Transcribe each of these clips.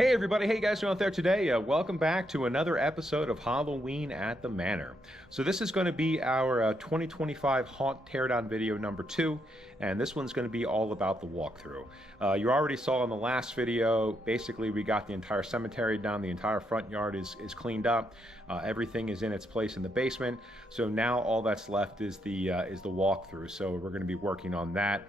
Hey everybody, hey guys, doing out there today? Welcome back to another episode of Halloween at the Manor. So this is going to be our 2025 Haunt Teardown video number 2, and this one's going to be all about the walkthrough. You already saw in the last video, basically we got the entire cemetery done, the entire front yard is cleaned up, everything is in its place in the basement, so now all that's left is the walkthrough, so we're going to be working on that.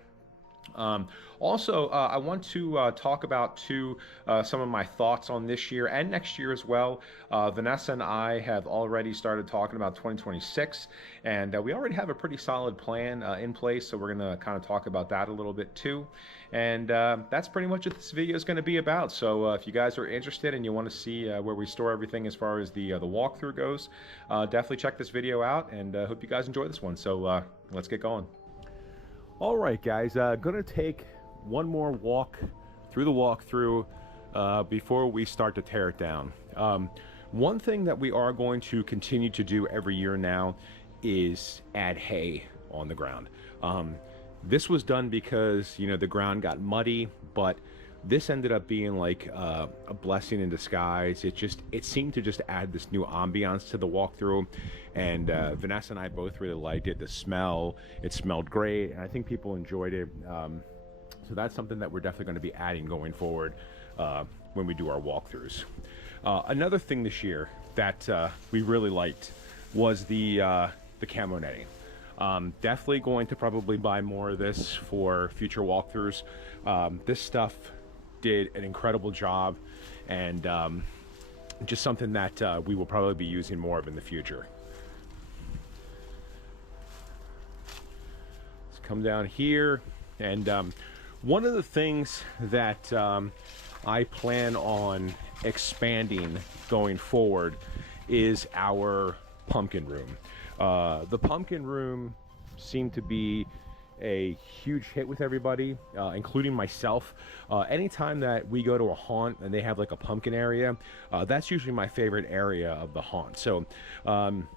Also, I want to talk about some of my thoughts on this year and next year as well. Vanessa and I have already started talking about 2026, and we already have a pretty solid plan in place, so we're going to kind of talk about that a little bit too. And that's pretty much what this video is going to be about. So if you guys are interested and you want to see where we store everything as far as the walkthrough goes, definitely check this video out, and hope you guys enjoy this one. So let's get going. All right, guys, gonna take one more walk through the walkthrough before we start to tear it down. One thing that we are going to continue to do every year now is add hay on the ground. This was done because, you know, the ground got muddy, but this ended up being like a blessing in disguise. It seemed to just add this new ambiance to the walkthrough, and Vanessa and I both really liked it. The smell, it smelled great, and I think people enjoyed it. So that's something that we're definitely going to be adding going forward when we do our walkthroughs. Another thing this year that we really liked was the camo netting. Definitely going to probably buy more of this for future walkthroughs. This stuff did an incredible job, and just something that we will probably be using more of in the future. Let's come down here, and one of the things that I plan on expanding going forward is our pumpkin room. The pumpkin room seemed to be a huge hit with everybody, including myself. Anytime that we go to a haunt and they have like a pumpkin area, that's usually my favorite area of the haunt. So I'm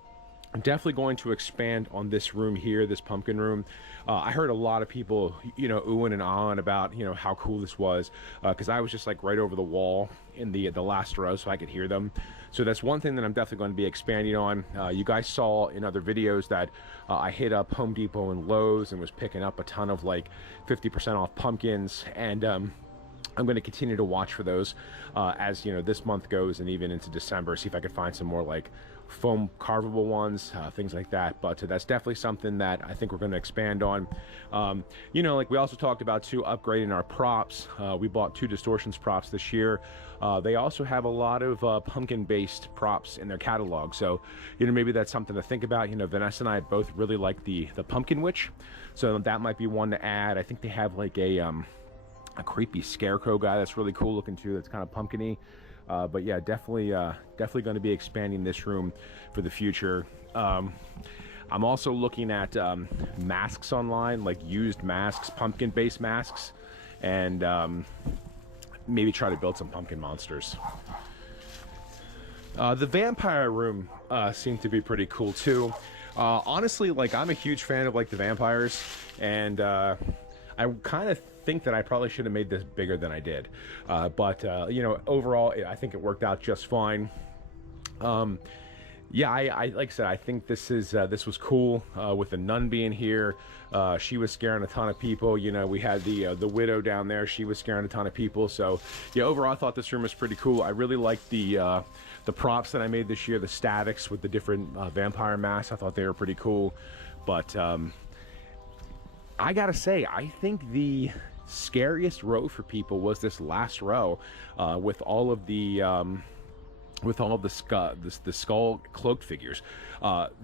definitely going to expand on this room here, this pumpkin room. I heard a lot of people, you know, oohing and ahhing about, you know, how cool this was, because I was just like right over the wall in the last row, so I could hear them. So that's one thing that I'm definitely going to be expanding on. You guys saw in other videos that I hit up Home Depot and Lowe's and was picking up a ton of like 50% off pumpkins, and I'm going to continue to watch for those as, you know, this month goes and even into December, see if I can find some more like foam carvable ones, things like that. But that's definitely something that I think we're going to expand on. You know, like we also talked about too, upgrading our props. We bought 2 distortions props this year. They also have a lot of pumpkin based props in their catalog, so, you know, maybe that's something to think about. You know, Vanessa and I both really like the pumpkin witch, so that might be one to add. I think they have like a creepy scarecrow guy that's really cool looking too, that's kind of pumpkin-y. But yeah, definitely going to be expanding this room for the future. I'm also looking at masks online, like used masks, pumpkin based masks, and maybe try to build some pumpkin monsters. The vampire room seemed to be pretty cool too. Honestly, like, I'm a huge fan of like the vampires, and I kind of think that I probably should have made this bigger than I did, but you know, overall I think it worked out just fine. Yeah, I like I said, I think this was cool with the nun being here. She was scaring a ton of people. You know, we had the widow down there, she was scaring a ton of people. So yeah, overall I thought this room was pretty cool. I really liked the props that I made this year, the statics with the different vampire masks. I thought they were pretty cool. But I gotta say, I think the scariest row for people was this last row, with all of the skull cloaked figures.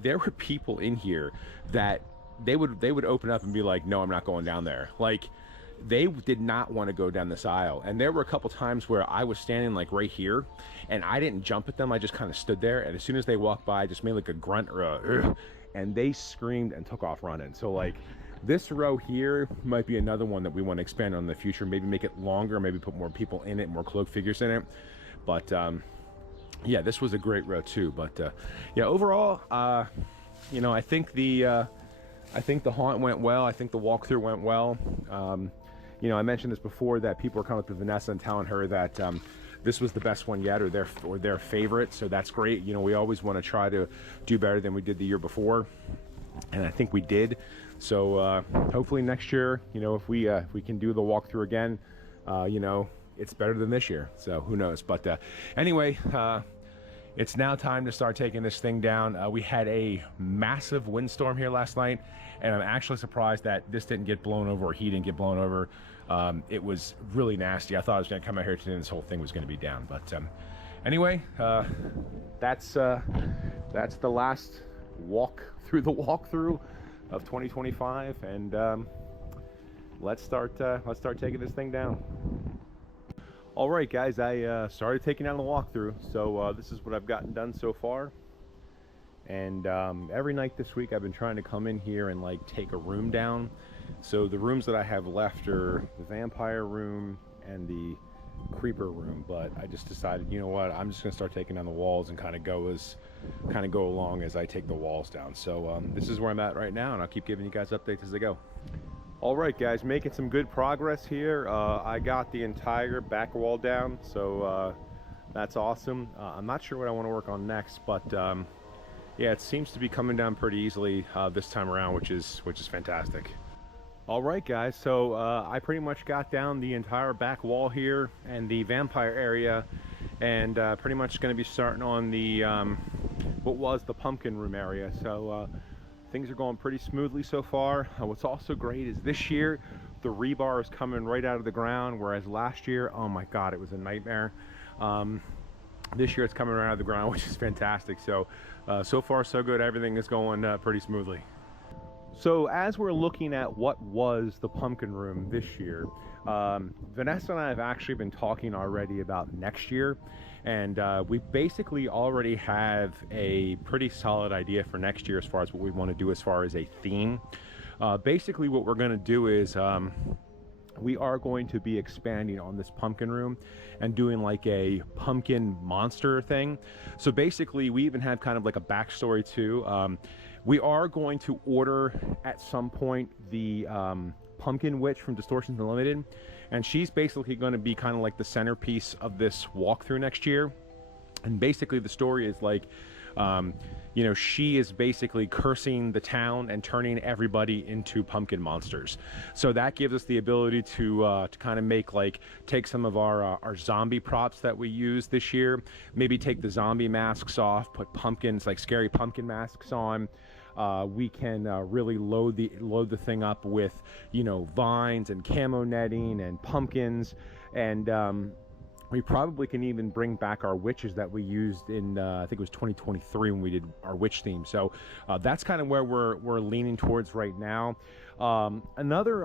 There were people in here that they would open up and be like, no, I'm not going down there. Like, they did not want to go down this aisle. And there were a couple times where I was standing like right here, and I didn't jump at them, I just kind of stood there, and as soon as they walked by, I just made like a grunt or a and they screamed and took off running. So like, this row here might be another one that we want to expand on in the future, maybe make it longer, maybe put more people in it, more cloak figures in it. But yeah, this was a great row too. But yeah, overall, you know, I think the haunt went well. I think the walkthrough went well. You know, I mentioned this before, that people were coming up to Vanessa and telling her that this was the best one yet, or their favorite. So that's great. You know, we always want to try to do better than we did the year before, and I think we did. So hopefully next year, you know, if we can do the walkthrough again, you know, it's better than this year. So who knows? But anyway, it's now time to start taking this thing down. We had a massive windstorm here last night, and I'm actually surprised that this didn't get blown over, or he didn't get blown over. It was really nasty. I thought I was going to come out here today and this whole thing was going to be down. But anyway, that's the last walk through the walkthrough of 2025, and let's start taking this thing down. All right, guys, I started taking down the walkthrough, so this is what I've gotten done so far. And every night this week I've been trying to come in here and like take a room down. So the rooms that I have left are the vampire room and the creeper room, but I just decided, you know what, I'm just gonna start taking down the walls and kind of go along as I take the walls down. So this is where I'm at right now, and I'll keep giving you guys updates as they go. All right, guys, making some good progress here. I got the entire back wall down, so that's awesome. I'm not sure what I want to work on next, but yeah, it seems to be coming down pretty easily this time around, which is fantastic. All right, guys, so I pretty much got down the entire back wall here and the vampire area, and pretty much going to be starting on the what was the pumpkin room area. So things are going pretty smoothly so far. What's also great is this year the rebar is coming right out of the ground, whereas last year, oh my god, it was a nightmare. This year it's coming right out of the ground, which is fantastic. So so far so good. Everything is going pretty smoothly. So as we're looking at what was the pumpkin room this year, Vanessa and I have actually been talking already about next year, and we basically already have a pretty solid idea for next year as far as what we want to do as far as a theme. Basically what we're going to do is we are going to be expanding on this pumpkin room and doing like a pumpkin monster thing. So basically we even have kind of like a backstory too. We are going to order at some point the Pumpkin Witch from Distortions Unlimited, and she's basically going to be kind of like the centerpiece of this walkthrough next year. And basically the story is like, you know, she is basically cursing the town and turning everybody into pumpkin monsters. So that gives us the ability to kind of make take some of our zombie props that we use this year, maybe take the zombie masks off, put pumpkins, like scary pumpkin masks on. We can really load the thing up with, you know, vines and camo netting and pumpkins, and we probably can even bring back our witches that we used in I think it was 2023 when we did our witch theme. So that's kind of where we're leaning towards right now. Another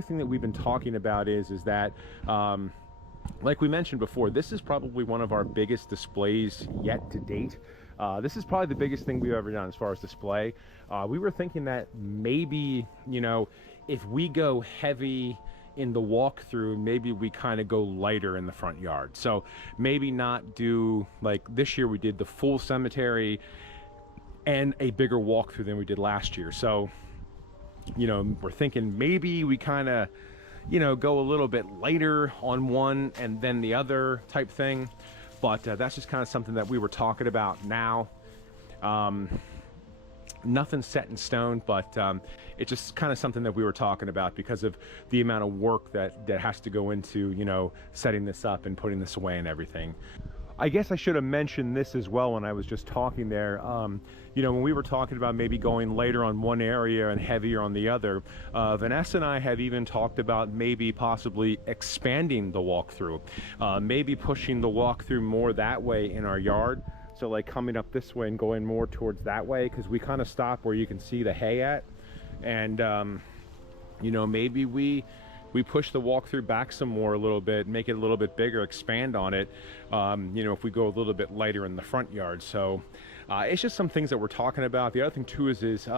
thing that we've been talking about is that like we mentioned before, this is probably one of our biggest displays yet to date. This is probably the biggest thing we've ever done as far as display. We were thinking that maybe, you know, if we go heavy in the walkthrough, maybe we kind of go lighter in the front yard. So maybe not do, like this year we did the full cemetery and a bigger walkthrough than we did last year. So, you know, we're thinking maybe we kind of, you know, go a little bit lighter on one and then the other type thing. But that's just kind of something that we were talking about now. Nothing set in stone, but it's just kind of something that we were talking about because of the amount of work that has to go into, you know, setting this up and putting this away and everything. I guess I should have mentioned this as well when I was just talking there. You know, when we were talking about maybe going lighter on one area and heavier on the other, Vanessa and I have even talked about maybe possibly expanding the walkthrough, maybe pushing the walkthrough more that way in our yard. So like coming up this way and going more towards that way, because we kind of stop where you can see the hay at, and you know, maybe we push the walkthrough back some more a little bit, make it a little bit bigger, expand on it, you know, if we go a little bit lighter in the front yard. So it's just some things that we're talking about. The other thing too is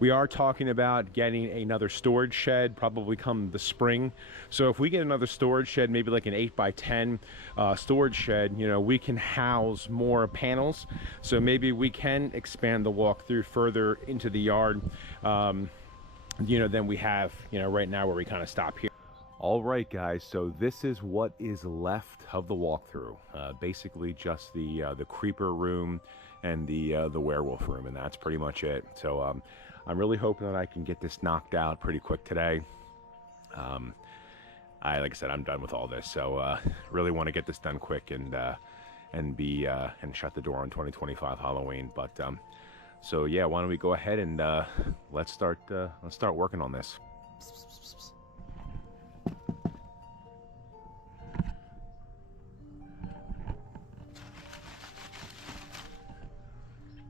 we are talking about getting another storage shed probably come the spring. So if we get another storage shed, maybe like an 8x10 storage shed, you know, we can house more panels. So maybe we can expand the walkthrough further into the yard, you know, than we have, you know, right now where we kind of stop here. All right, guys, so this is what is left of the walkthrough. Basically just the creeper room and the werewolf room, and that's pretty much it. So I'm really hoping that I can get this knocked out pretty quick today. Like I said, I'm done with all this, so really want to get this done quick and shut the door on 2025 Halloween. But so yeah, why don't we go ahead and let's start working on this.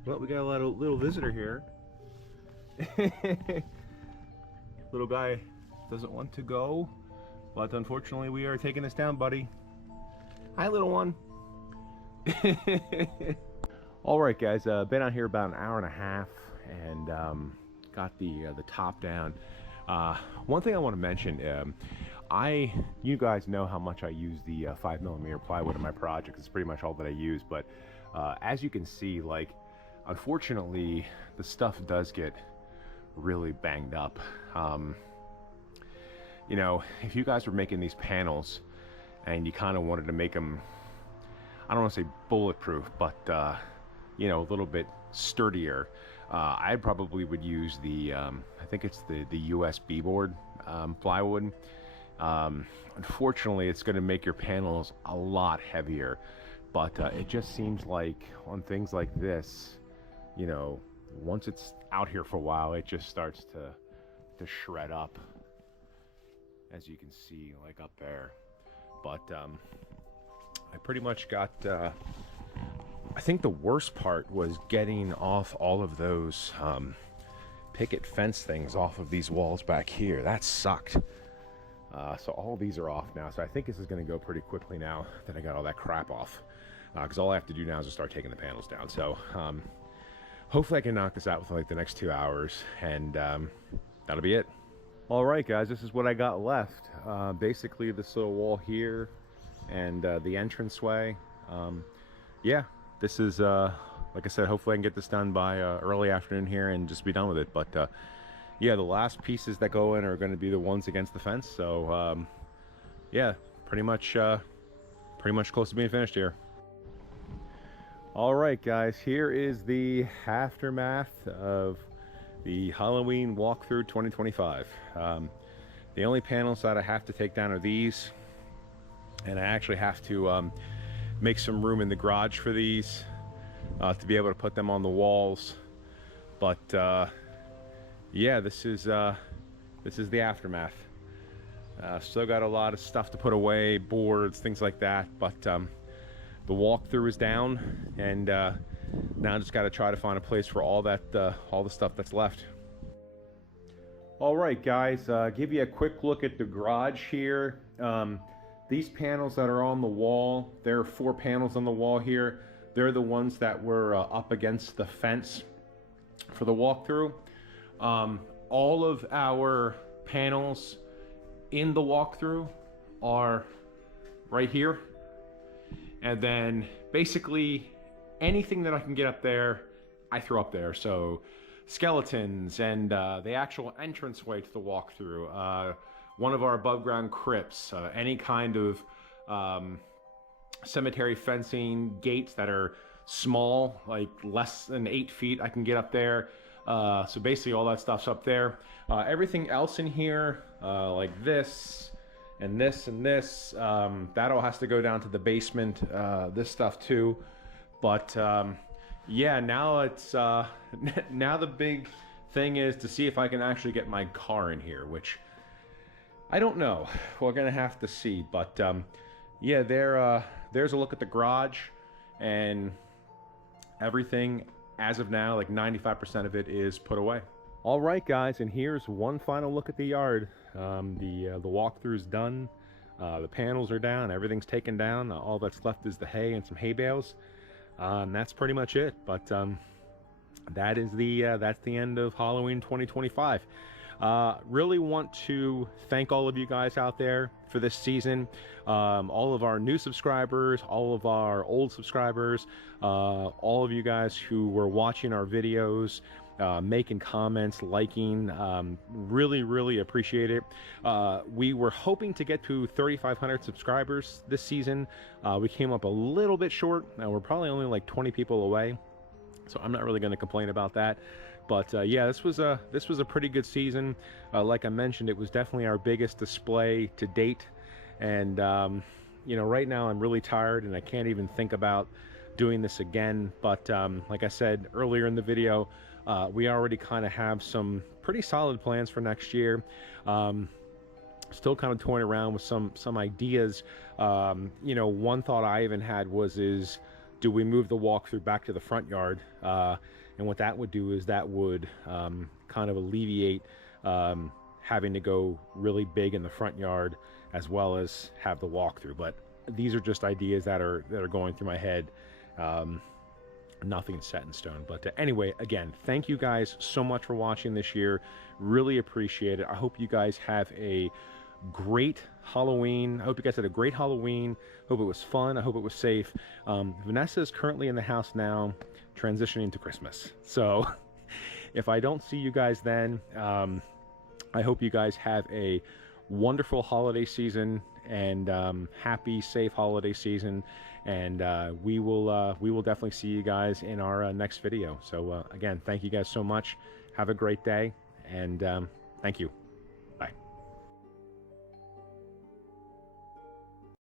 Well, we got a little visitor here. Little guy doesn't want to go, but unfortunately we are taking this down, buddy. Hi, little one. All right, guys, been out here about an hour and a half and got the top down. One thing I want to mention, you guys know how much I use the 5mm plywood in my project. It's pretty much all that I use, but as you can see, like, unfortunately, the stuff does get really banged up. You know, if you guys were making these panels and you kind of wanted to make them, I don't want to say bulletproof, but you know, a little bit sturdier, I probably would use the I think it's the USB board plywood. Unfortunately, it's going to make your panels a lot heavier, but it just seems like on things like this, you know, once it's out here for a while, it just starts to shred up, as you can see, like up there. But I pretty much got I think the worst part was getting off all of those picket fence things off of these walls back here. That sucked. So all of these are off now, so I think this is going to go pretty quickly now that I got all that crap off, because all I have to do now is just start taking the panels down. So hopefully I can knock this out within like the next 2 hours, and that'll be it. All right, guys, this is what I got left. Basically this little wall here and the entranceway. Yeah, this is like I said, hopefully I can get this done by early afternoon here and just be done with it. But yeah, the last pieces that go in are going to be the ones against the fence. So yeah, pretty much close to being finished here. All right, guys, here is the aftermath of the Halloween walkthrough 2025. The only panels that I have to take down are these, and I actually have to make some room in the garage for these to be able to put them on the walls. But yeah, this is the aftermath. Still got a lot of stuff to put away, boards, things like that, but the walkthrough is down, and now I just got to try to find a place for all the stuff that's left. All right, guys, give you a quick look at the garage here. These panels that are on the wall, there are 4 panels on the wall here. They're the ones that were up against the fence for the walkthrough. All of our panels in the walkthrough are right here. And then basically anything that I can get up there, I throw up there. So skeletons and the actual entranceway to the walkthrough, one of our above ground crypts, any kind of cemetery fencing, gates that are small, like less than 8 feet, I can get up there. So basically all that stuff's up there. Everything else in here, like this and this and this, that all has to go down to the basement, this stuff too. But yeah, now it's now the big thing is to see if I can actually get my car in here, which I don't know. We're gonna have to see. But yeah, there's a look at the garage, and everything as of now, like 95% of it is put away. All right, guys, and here's one final look at the yard. The walkthrough is done. The panels are down. Everything's taken down. All that's left is the hay and some hay bales. And that's pretty much it. But that's the end of Halloween 2025. Really want to thank all of you guys out there for this season. All of our new subscribers, all of our old subscribers, all of you guys who were watching our videos making comments, liking. Really appreciate it. We were hoping to get to 3,500 subscribers this season. We came up a little bit short. Now we're probably only like 20 people away, so I'm not really going to complain about that. But yeah, this was a pretty good season. Like I mentioned, it was definitely our biggest display to date. And you know, right now I'm really tired and I can't even think about doing this again. But like I said earlier in the video, we already kind of have some pretty solid plans for next year. Still kind of toying around with some ideas. You know, one thought I even had is, do we move the walkthrough back to the front yard? And what that would do is that would kind of alleviate having to go really big in the front yard as well as have the walkthrough. But these are just ideas that are going through my head. Nothing set in stone. But anyway, again, thank you guys so much for watching this year. Really appreciate it. I hope you guys have a great Halloween. I hope you guys had a great Halloween. Hope it was fun. I hope it was safe. Vanessa is currently in the house now, transitioning to Christmas. So if I don't see you guys then, I hope you guys have a wonderful holiday season and happy, safe holiday season. And we will definitely see you guys in our next video. So again, thank you guys so much. Have a great day, and thank you.